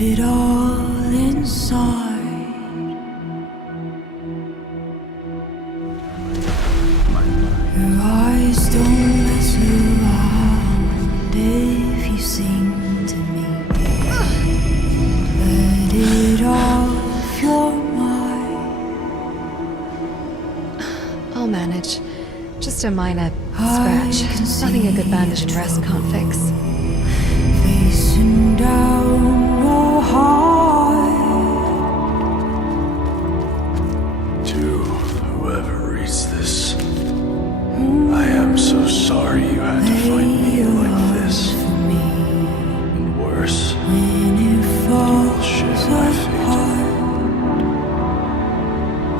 it all inside. Your eyes don't mess around if you sing to me. Let it off your mind. I'll manage. Just a minor scratch. Nothing a good bandage and rest can't fix. Facing down your heart. To whoever reads this, I am so sorry you had to find me like this. And worse, you will share my fate.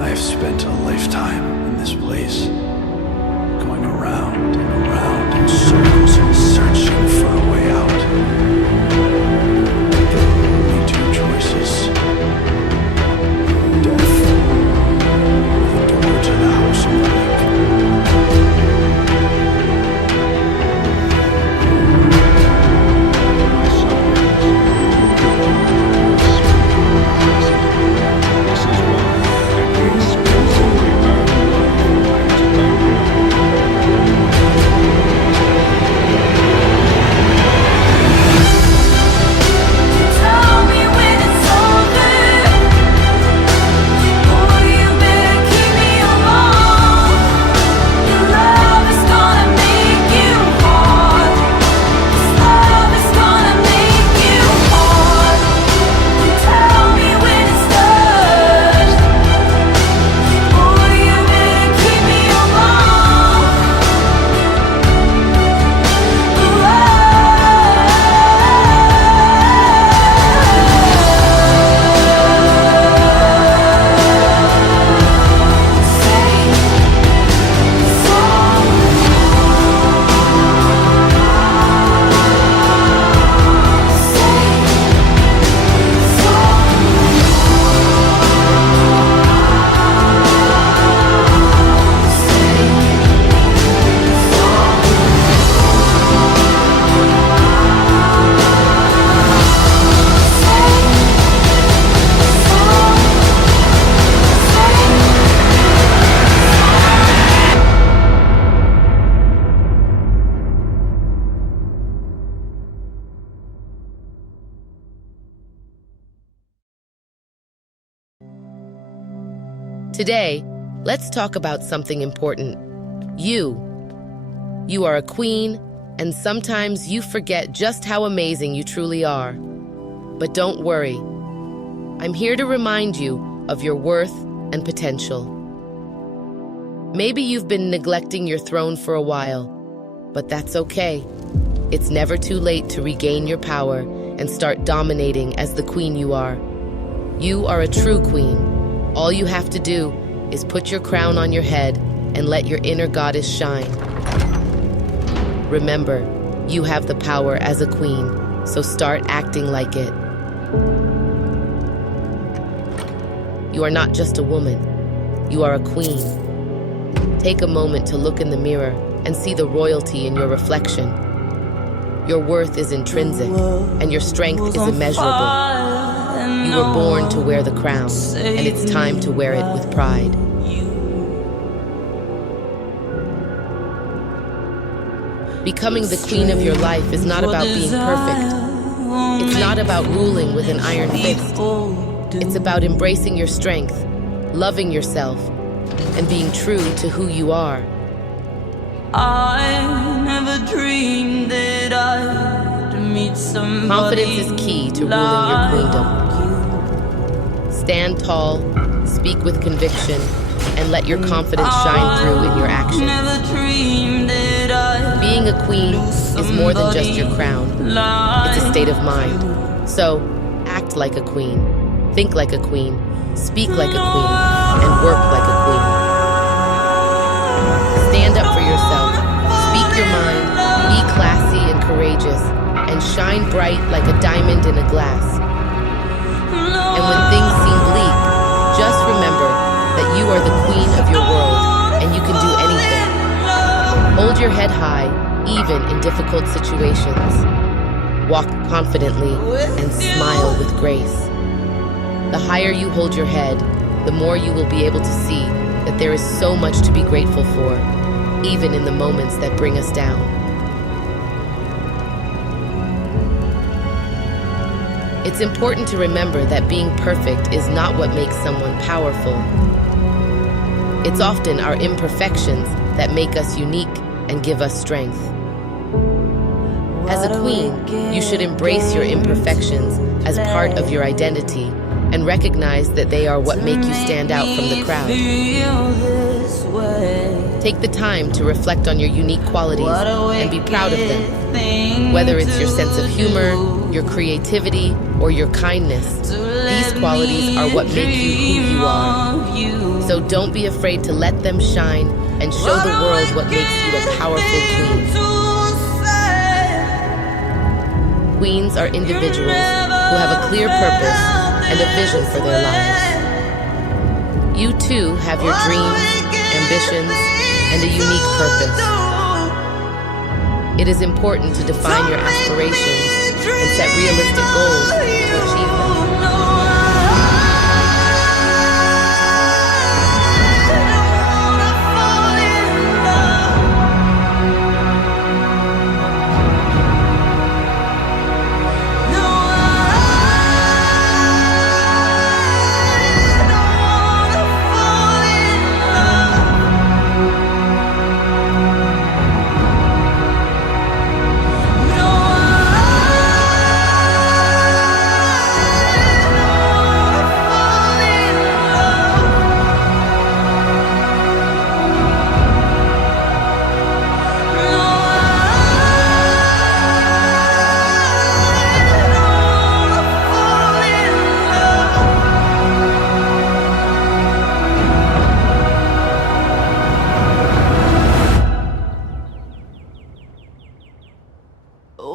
I have spent a lifetime in this place, going around and around in circles and searching for a way out. There are only two choices: death or the door to the House of the Lake. Today, let's talk about something important. You. You are a queen, and sometimes you forget just how amazing you truly are. But don't worry. I'm here to remind you of your worth and potential. Maybe you've been neglecting your throne for a while, but that's okay. It's never too late to regain your power and start dominating as the queen you are. You are a true queen. All you have to do is put your crown on your head and let your inner goddess shine. Remember, you have the power as a queen, so start acting like it. You are not just a woman, you are a queen. Take a moment to look in the mirror and see the royalty in your reflection. Your worth is intrinsic, and your strength is immeasurable. You were born to wear the crown, and it's time to wear it with pride. Becoming the queen of your life is not about being perfect. It's not about ruling with an iron fist. It's about embracing your strength, loving yourself, and being true to who you are. I never dreamed that I'd meet somebody. Confidence is key to ruling your queendom. Stand tall, speak with conviction, and let your confidence shine through in your actions. Being a queen is more than just your crown. It's a state of mind. So, act like a queen, think like a queen, speak like a queen, and work like a queen. Stand up for yourself, speak your mind, be classy and courageous, and shine bright like a diamond in a glass. And when things seem bleak, just remember that you are the queen of your world, and you can do anything. Hold your head high, even in difficult situations. walk confidently, and smile with grace. The higher you hold your head, the more you will be able to see that there is so much to be grateful for, even in the moments that bring us down. It's important to remember that being perfect is not what makes someone powerful. It's often our imperfections that make us unique and give us strength. As a queen, you should embrace your imperfections as part of your identity and recognize that they are what make you stand out from the crowd. Take the time to reflect on your unique qualities and be proud of them. Whether it's your sense of humor, your creativity, or your kindness, these qualities are what make you who you are. So don't be afraid to let them shine and show the world what makes you a powerful queen. Queens are individuals who have a clear purpose and a vision for their lives. You too have your dreams, ambitions, and a unique purpose. It is important to define your aspirations and set realistic goals to achieve them.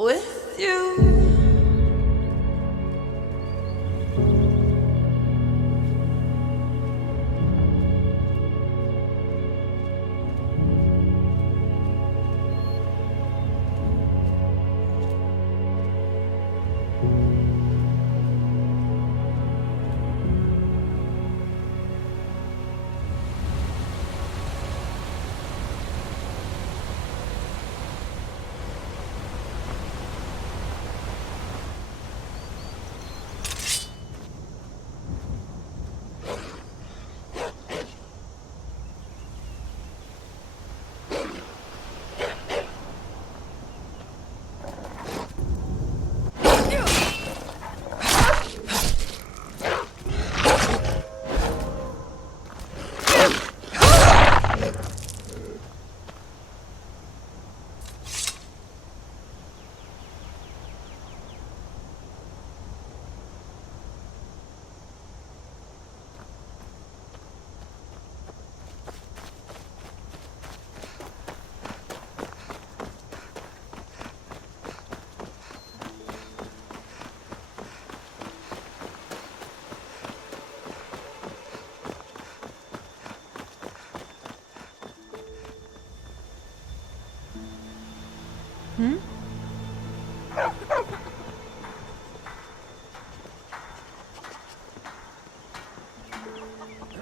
With you.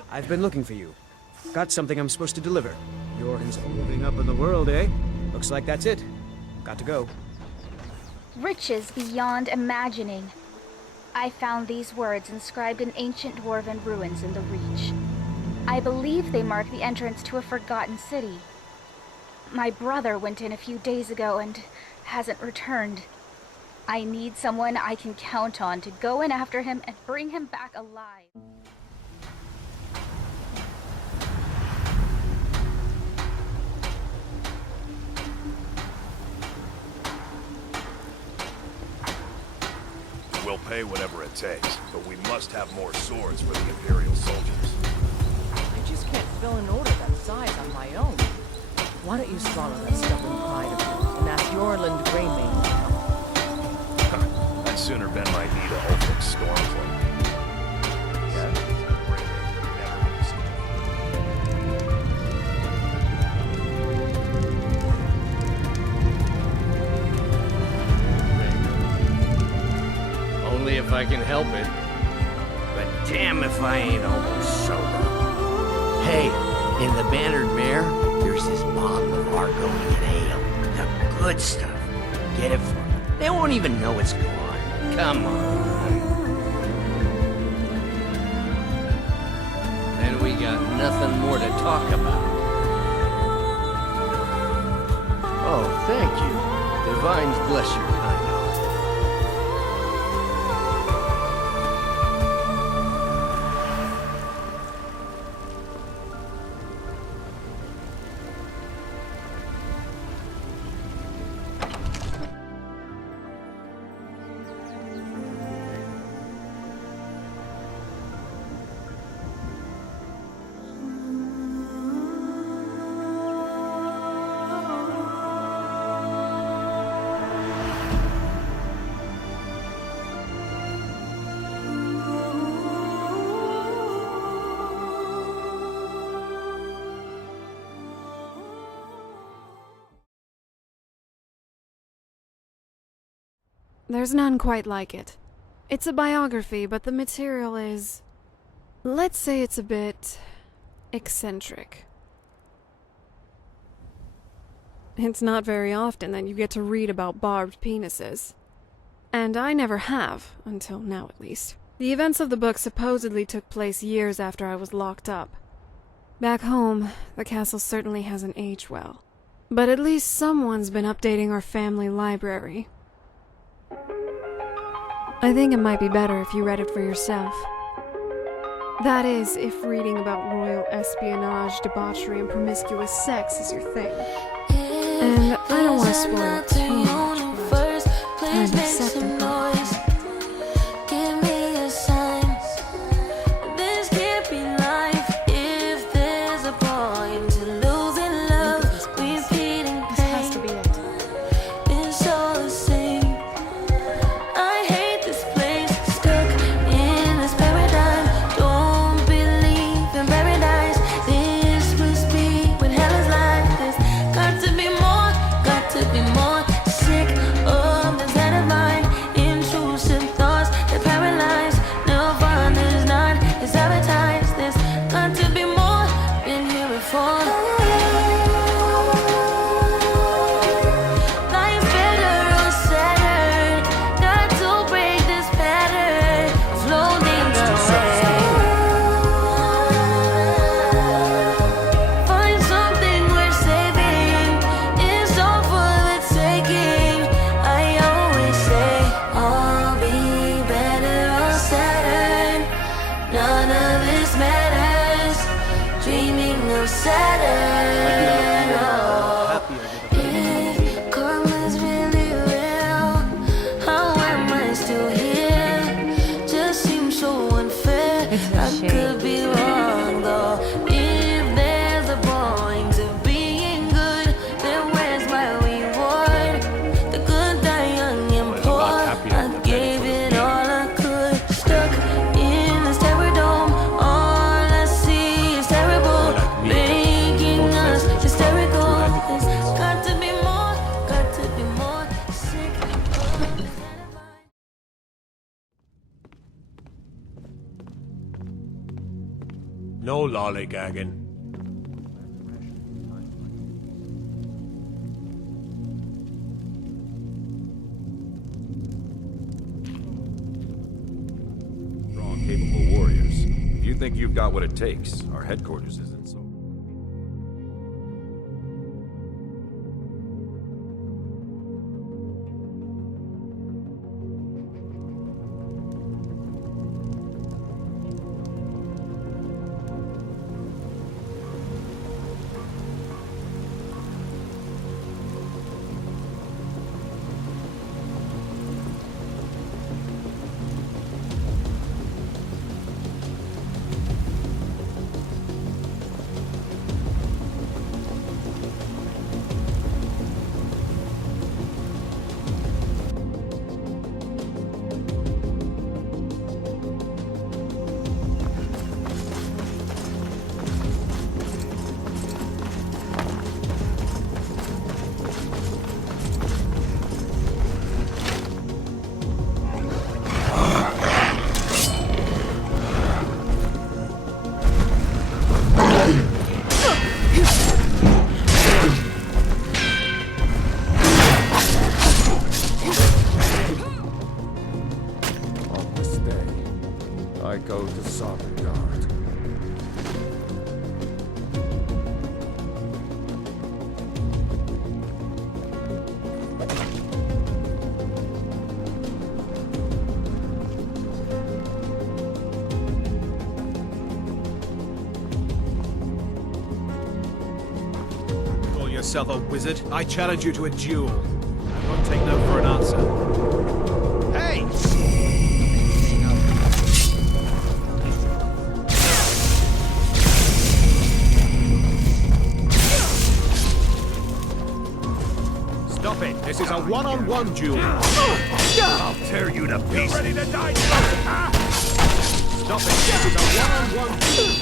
I've been looking for you. Got something I'm supposed to deliver. You're moving up in the world, eh? Looks like that's it. Got to go. Riches beyond imagining. I found these words inscribed in ancient dwarven ruins in the Reach. I believe they mark the entrance to a forgotten city. My brother went in a few days ago and hasn't returned. I need someone I can count on to go in after him and bring him back alive. We'll pay whatever it takes, but we must have more swords for the Imperial soldiers. I just can't fill an order that size on my own. Why don't you swallow that stubborn pride of yours and ask Yorland Greymane to help? I'd sooner bend my knee to Ulfric's Stormcloak. Yeah, Greymane would never receive. if I can help it. But damn if I ain't almost sober. Hey, in the Bannered Mare, there's this bottle of Argonian ale. The good stuff. Get it for them. They won't even know it's gone. Come on. Then we got nothing more to talk about. Oh, thank you. Divines bless your kind heart. There's none quite like it. It's a biography, but the material is... let's say it's a bit... eccentric. It's not very often that you get to read about barbed penises. And I never have, until now at least. The events of the book supposedly took place years after I was locked up. Back home, the castle certainly hasn't aged well. But at least someone's been updating our family library. I think it might be better if you read it for yourself. That is, if reading about royal espionage, debauchery, and promiscuous sex is your thing. And I don't want to spoil it too much, but I'm accepting her. No lollygagging. Strong, capable warriors. If you think you've got what it takes, our headquarters isn't so. I go to Sovngarde. Call yourself a wizard? I challenge you to a duel. I won't take no for an answer. Hey! Stop it! This is a one-on-one duel. I'll tear you to pieces. Ready to die? Stop it! This is a one-on-one duel.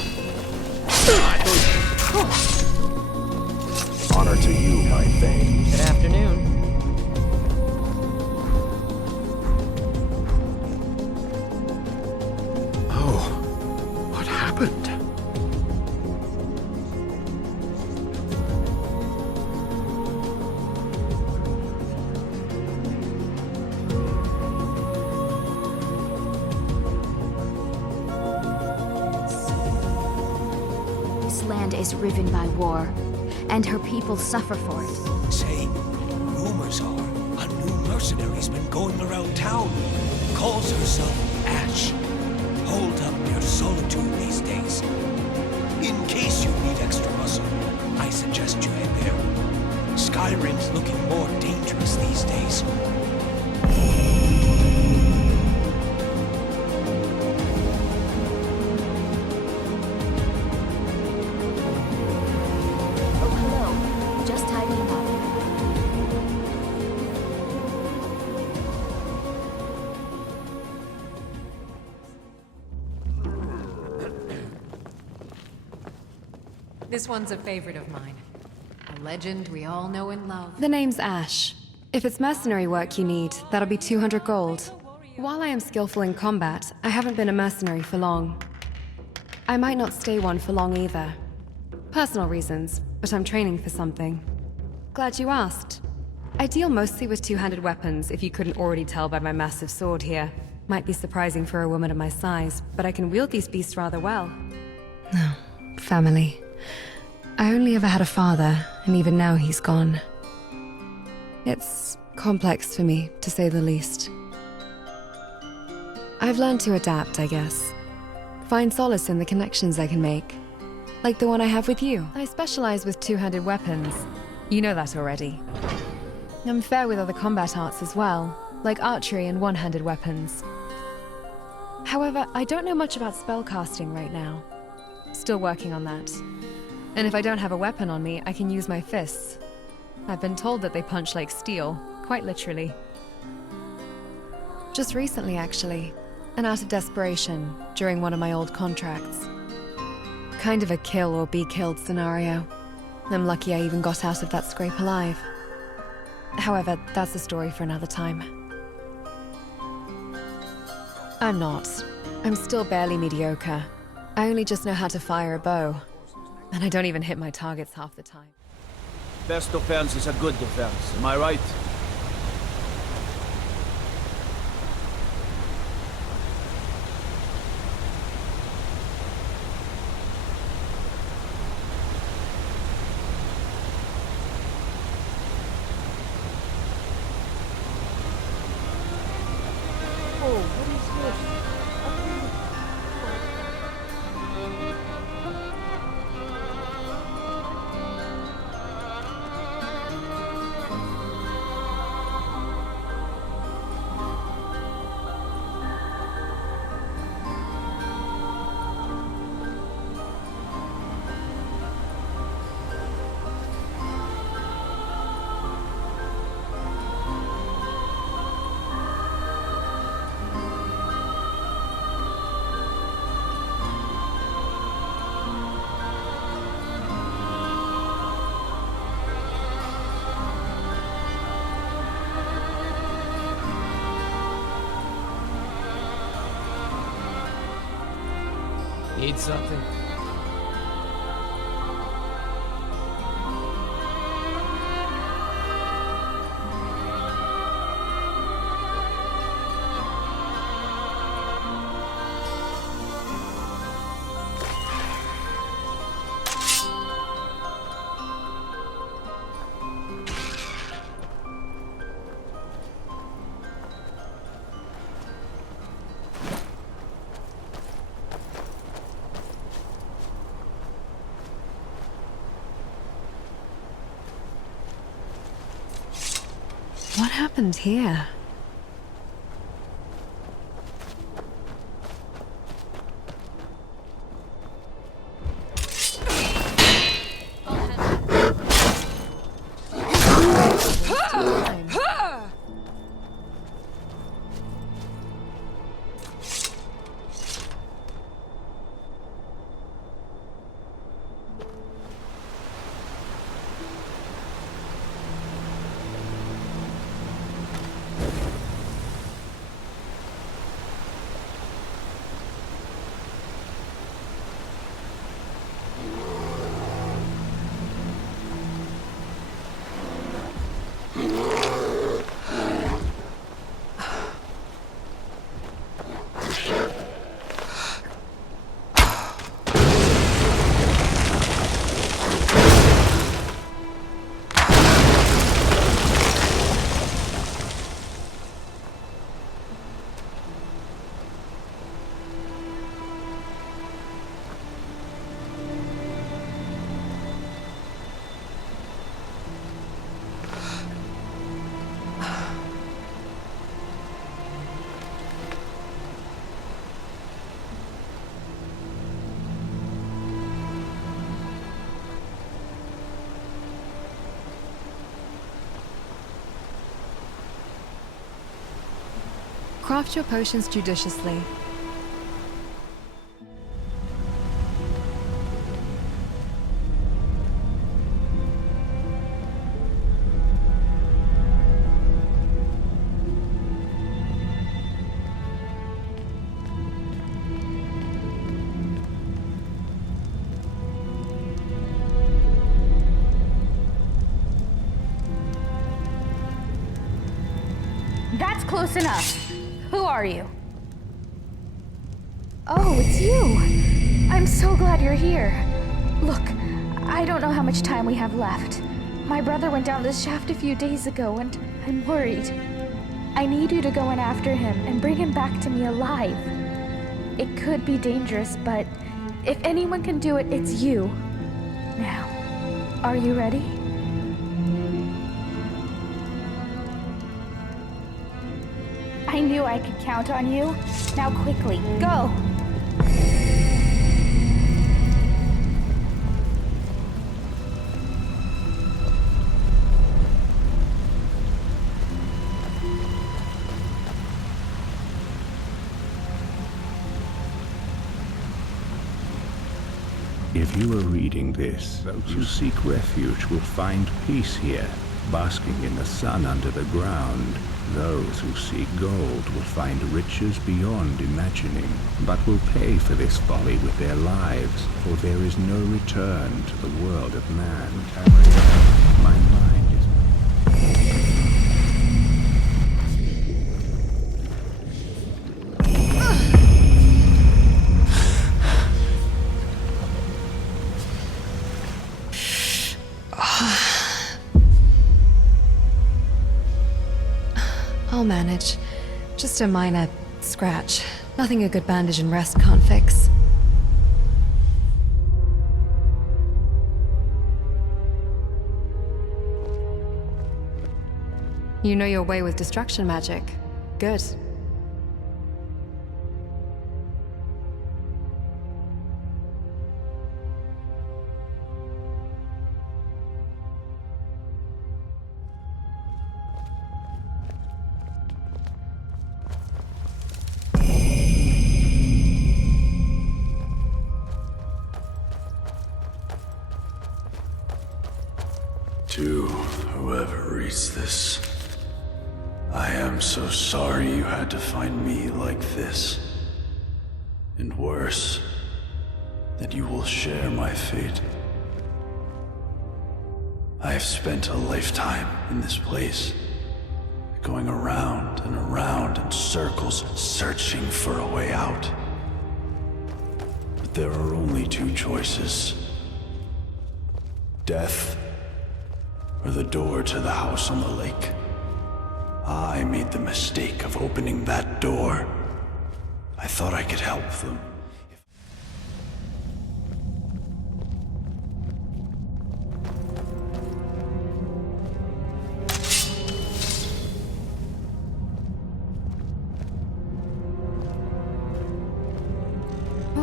Honor to you, my Thane. Good afternoon. Oh, what happened? This land is riven by war, and her people suffer for it. Say, rumors are a new mercenary's been going around town. Calls herself Ash. Hold up near Solitude these days. In case you need extra muscle, I suggest you head there. Skyrim's looking more dangerous these days. Oh, hello. Just tidying up. This one's a favorite of mine. A legend we all know and love. The name's Ash. If it's mercenary work you need, that'll be 200 gold. While I am skillful in combat, I haven't been a mercenary for long. I might not stay one for long either. Personal reasons, but I'm training for something. Glad you asked. I deal mostly with two-handed weapons, if you couldn't already tell by my massive sword here. Might be surprising for a woman of my size, but I can wield these beasts rather well. Family. I only ever had a father, and even now he's gone. It's complex for me, to say the least. I've learned to adapt, I guess. Find solace in the connections I can make. Like the one I have with you. I specialize with two-handed weapons. You know that already. I'm fair with other combat arts as well, like archery and one-handed weapons. However, I don't know much about spellcasting right now. Still working on that. And if I don't have a weapon on me, I can use my fists. I've been told that they punch like steel, quite literally. Just recently, actually. And out of desperation, during one of my old contracts. Kind of a kill or be killed scenario. I'm lucky I even got out of that scrape alive. However, that's a story for another time. I'm not. I'm still barely mediocre. I only just know how to fire a bow. And I don't even hit my targets half the time. Best defense is a good defense, am I right? Need something? happened here? Craft your potions judiciously. That's close enough. Who are you? Oh, it's you. I'm so glad you're here. Look, I don't know how much time we have left. My brother went down this shaft a few days ago, and I'm worried. I need you to go in after him and bring him back to me alive. It could be dangerous, but if anyone can do it, it's you. Now, are you ready? I knew I could count on you. Now quickly, go! If you are reading this, those who seek refuge will find peace here, basking in the sun under the ground. Those who seek gold will find riches beyond imagining, but will pay for this folly with their lives, for there is no return to the world of man. My mind is... I'll manage. Just a minor scratch. Nothing a good bandage and rest can't fix. You know your way with destruction magic. Good. To whoever reads this, I am so sorry you had to find me like this. And worse, that you will share my fate. I have spent a lifetime in this place, going around and around in circles, searching for a way out. But there are only two choices: death, or the door to the house on the lake. I made the mistake of opening that door. I thought I could help them.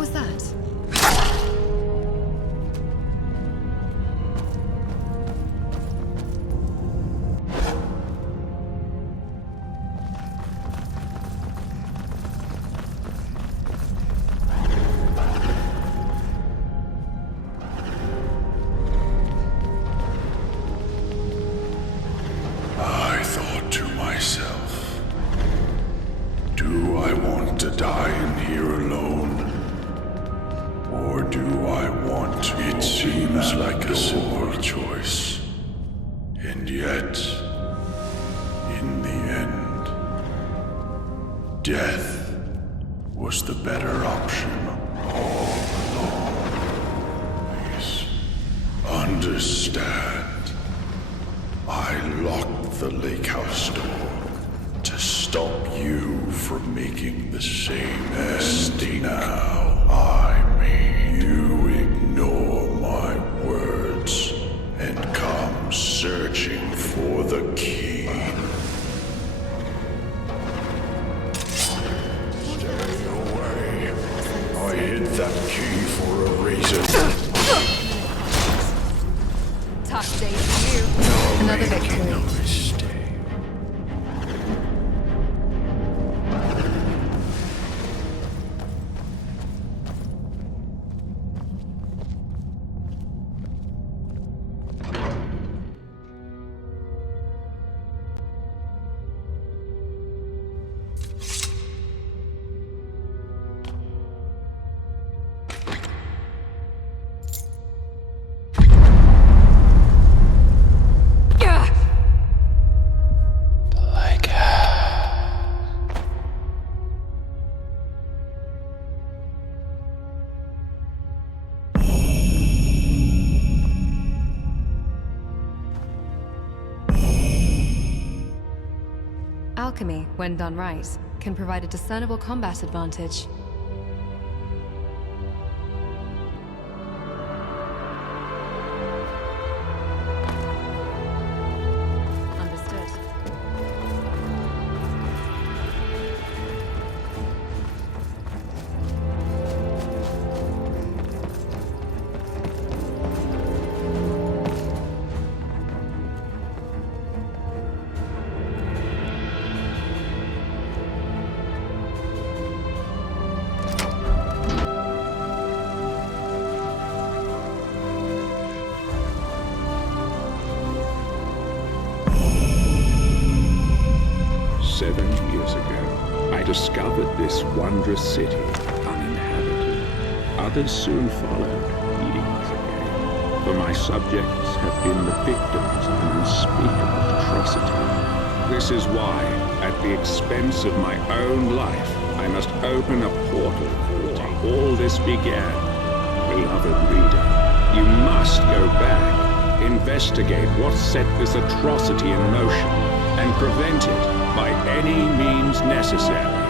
was that? I thought to myself, do I want to die in here alone? Or do I want to? It seems like a simple choice. And yet, in the end, death was the better option all along. Please, understand. I locked the lake house door to stop you from making the same mistake. Now, I mean, you ignore my words and come searching for the key. Stay away. I hid that key for a reason. Tough day for you. Another victory. Alchemy, when done right, can provide a discernible combat advantage. Understood. I discovered this wondrous city, uninhabited. Others soon followed, leading us again. For my subjects have been the victims of an unspeakable atrocity. This is why, at the expense of my own life, I must open a portal where all this began. Beloved reader, you must go back, investigate what set this atrocity in motion, and prevent it by any means necessary.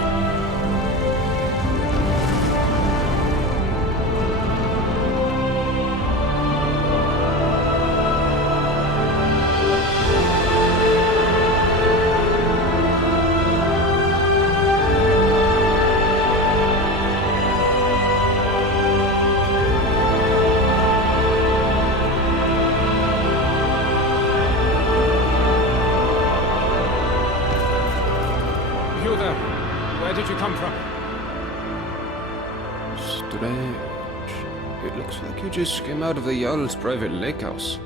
Where did you come from? Strange. It looks like you just came out of the Jarl's private lake house.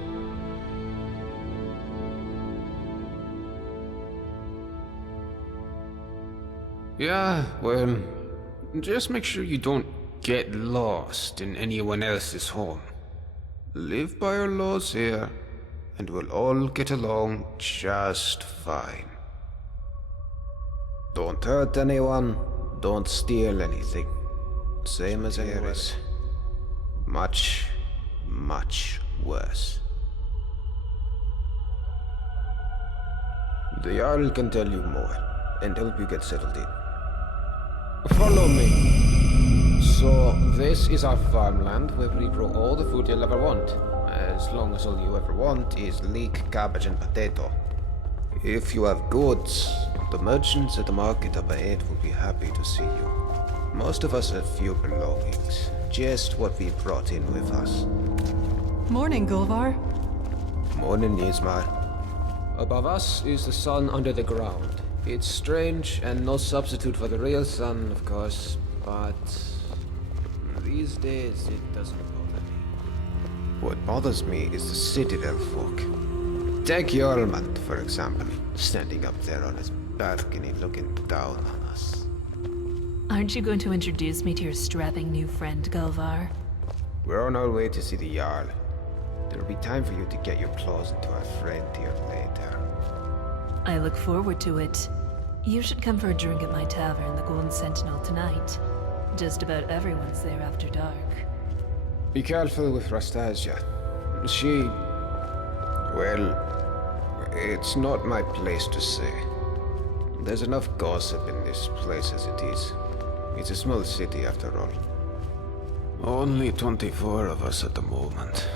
Yeah, well, just make sure you don't get lost in anyone else's home. Live by our laws here, and we'll all get along just fine. Don't hurt anyone, don't steal anything. Same as here is. Much, much worse. The Jarl can tell you more, and help you get settled in. Follow me. So, this is our farmland where we grow all the food you'll ever want. As long as all you ever want is leek, cabbage, and potato. If you have goods, the merchants at the market up ahead will be happy to see you. Most of us have few belongings, just what we brought in with us. Morning, Gulvar. Morning, Yzmar. Above us is the sun under the ground. It's strange and no substitute for the real sun, of course, but these days it doesn't bother me. What bothers me is the Citadel folk. Take Jormund, for example, standing up there on his balcony looking down on us. Aren't you going to introduce me to your strapping new friend, Gulvar? We're on our way to see the Jarl. There'll be time for you to get your claws into our friend here later. I look forward to it. You should come for a drink at my tavern, the Golden Sentinel, tonight. Just about everyone's there after dark. Be careful with Rastasia. She... well... it's not my place to say. There's enough gossip in this place as it is. It's a small city after all. Only 24 of us at the moment.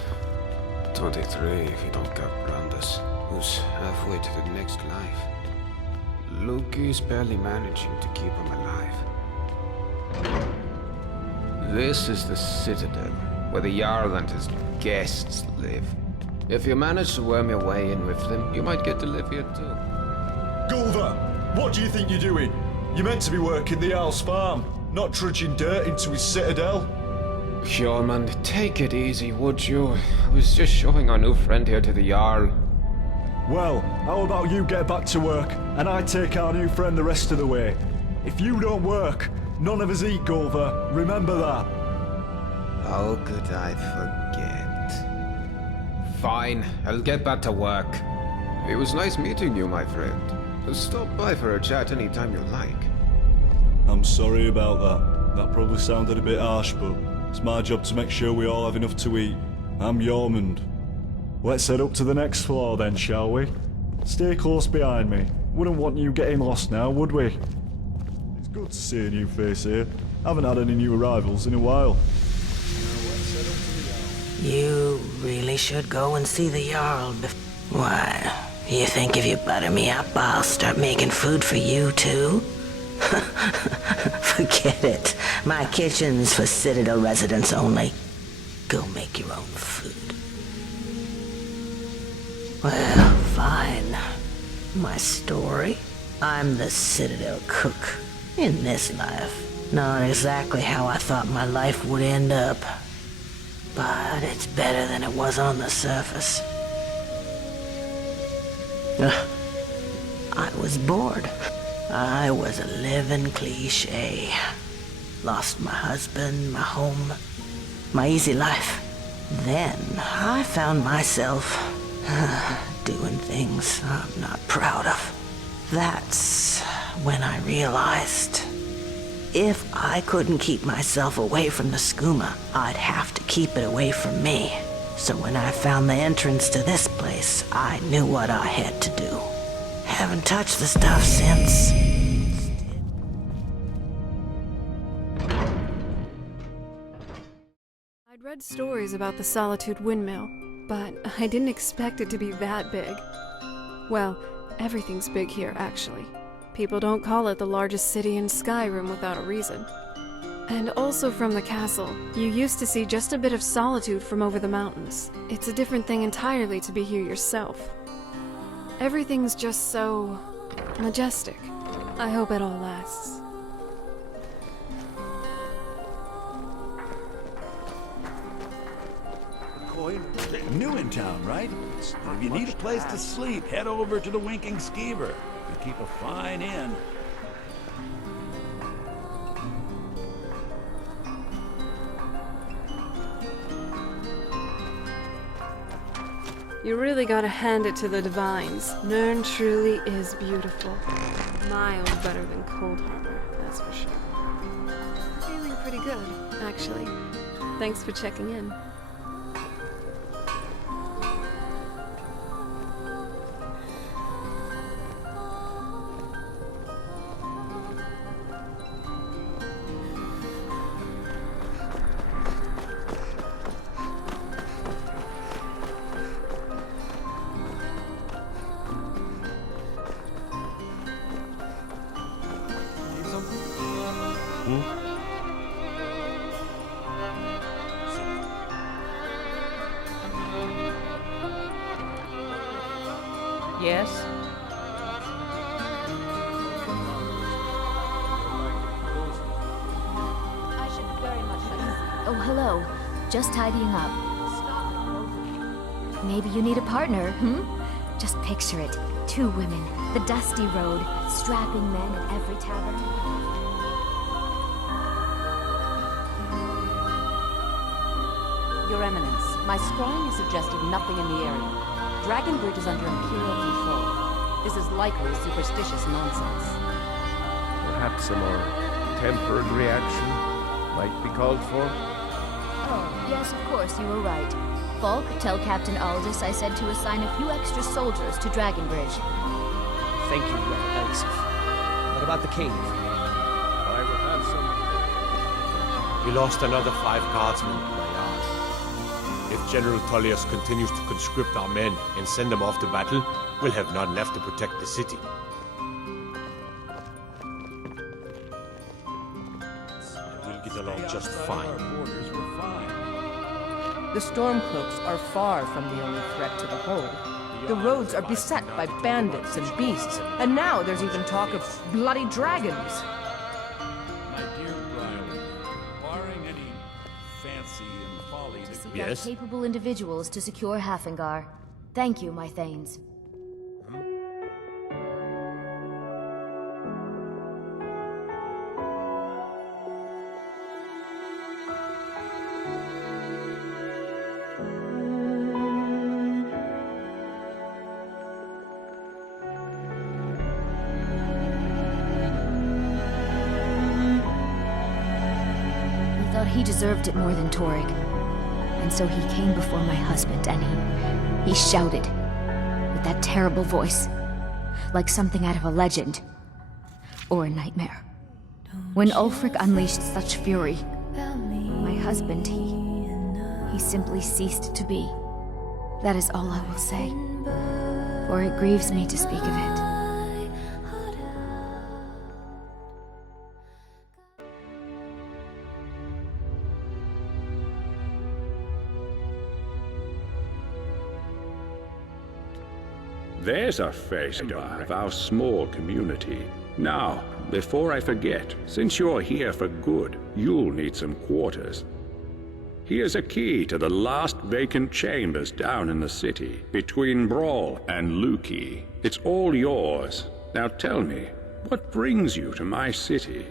23 if you don't count Brandis, who's halfway to the next life. Loki's barely managing to keep him alive. This is the Citadel, where the Jarl and his guests live. If you manage to worm your way in with them, you might get to live here too. Gulvar, what do you think you're doing? You're meant to be working the Jarl's farm, not trudging dirt into his citadel. Jormund, take it easy, would you? I was just showing our new friend here to the Jarl. Well, how about you get back to work, and I take our new friend the rest of the way? If you don't work, none of us eat, Gulvar. Remember that. How could I forget? Fine, I'll get back to work. It was nice meeting you, my friend. Stop by for a chat anytime you like. I'm sorry about that. That probably sounded a bit harsh, but it's my job to make sure we all have enough to eat. I'm Jormund. Let's head up to the next floor then, shall we? Stay close behind me. Wouldn't want you getting lost now, would we? It's good to see a new face here. Haven't had any new arrivals in a while. You really should go and see the Jarl Why, you think if you butter me up, I'll start making food for you too? Forget it. My kitchen's for Citadel residents only. Go make your own food. Well, fine. My story? I'm the Citadel cook. In this life. Not exactly how I thought my life would end up. But it's better than it was on the surface. I was bored. I was a living cliché. Lost my husband, my home, my easy life. Then I found myself doing things I'm not proud of. That's when I realized if I couldn't keep myself away from the skooma, I'd have to keep it away from me. So when I found the entrance to this place, I knew what I had to do. Haven't touched the stuff since. I'd read stories about the Solitude Windmill, but I didn't expect it to be that big. Well, everything's big here, actually. People don't call it the largest city in Skyrim without a reason. And also from the castle, you used to see just a bit of solitude from over the mountains. It's a different thing entirely to be here yourself. Everything's just so majestic. I hope it all lasts. New in town, right? If you need a place to sleep, head over to the Winking Skeever. We keep a fine inn. You really gotta hand it to the Divines. Nirn truly is beautiful. Miles better than Cold Harbor, that's for sure. Feeling pretty good, actually. Thanks for checking in. Yes? Oh, hello. Just tidying up. Maybe you need a partner, Just picture it. 2 women, the dusty road, strapping men at every tavern. Your Eminence, my scrying has suggested nothing in the area. Dragonbridge is under Imperial control. This is likely superstitious nonsense. Perhaps a more tempered reaction might be called for? Oh, yes, of course, you were right. Falk, tell Captain Aldous I said to assign a few extra soldiers to Dragonbridge. Thank you, Elisif. What about the cave? I will have some... We lost another 5 guardsmen, my yard. If General Tullius continues to conscript our men and send them off to battle, we'll have none left to protect the city. We'll get along just fine. The Stormcloaks are far from the only threat to the hold. The roads are beset by bandits and beasts, and now there's even talk of bloody dragons. My dear Bryland, barring any fancy and folly that... Yes? Capable individuals to secure Hafingar. Thank you, my Thanes. He deserved it more than Torrig. And so he came before my husband and he shouted with that terrible voice, like something out of a legend or a nightmare. When Ulfric unleashed such fury, my husband, he simply ceased to be. That is all I will say, for it grieves me to speak of it. There's a face of our small community. Now, before I forget, since you're here for good, you'll need some quarters. Here's a key to the last vacant chambers down in the city, between Brawl and Lukey. It's all yours. Now tell me, what brings you to my city?